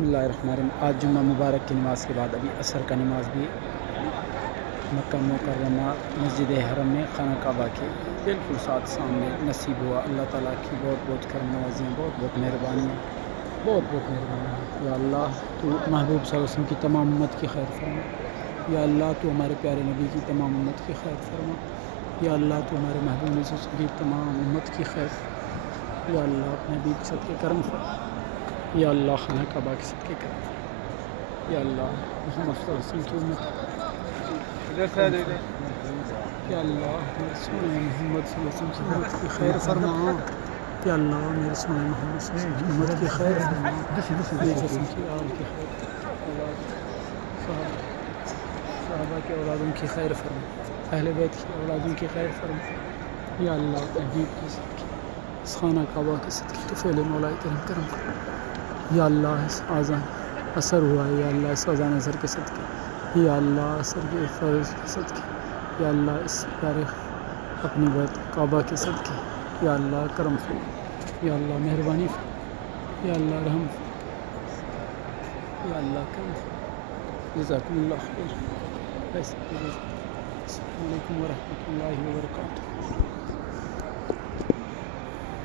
بسم اللہ الرحمن الرحیم۔ آج جمعہ مبارک کی نماز کے بعد ابھی عصر کا نماز بھی مکہ مکرمہ مسجد حرم میں خانہ کعبہ کے بالکل ساتھ سامنے نصیب ہوا۔ اللہ تعالیٰ کی بہت بہت کرم نوازیاں، بہت بہت مہربانیاں، بہت بہت مہربانیاں۔ یا اللہ تو محبوب صلی اللہ علیہ وسلم کی تمام امت کی خیر فرما۔ یا اللہ تو ہمارے پیارے نبی کی تمام امت کی خیر فرما۔ یا اللہ تو ہمارے محبوب صلی اللہ علیہ وسلم کی تمام امت کی خیر فرما۔ یا اللہ اپنے حبیب کے صدقے کرم فرما۔ یا اللہ خانہ کعبہ کے صدقے کرم۔ یا اللہ محمد صلی اللہ علیہ وسلم کی امت، یا اللہ میرے سونے محمد صلی اللہ علیہ وسلم کی امت کی خیر فرما۔ یا اللہ میرے سونے محمد صلی اللہ علیہ وسلم کی امت کی خیر فرما۔ میرے جسم کی آل کی خیر فرما۔ صحابہ کے اولادوں کی خیر فرما۔ اہل بیت کی اولادوں کی خیر فرما۔ یا اللہ اپنے حبیب کے صدقے، اس خانہ کعبہ کے صدقے طفیل مولا کرم کرم فرما۔ یا اللہ اس آذان اثر ہوا ہے، یا اللہ اس آذان اثر کے صدقے، یا اللہ اثر کے فرض کے صدقے، یا اللہ اس پیارے اپنی بیت کعبہ کے صدقے، یا اللہ کرم فرما، یا اللہ مہربانی فرما، یا اللہ رحم فرما، یا اللہ کرم فرما۔ جزاکم اللہ خیر۔ السلام علیکم ورحمۃ اللہ وبرکاتہ۔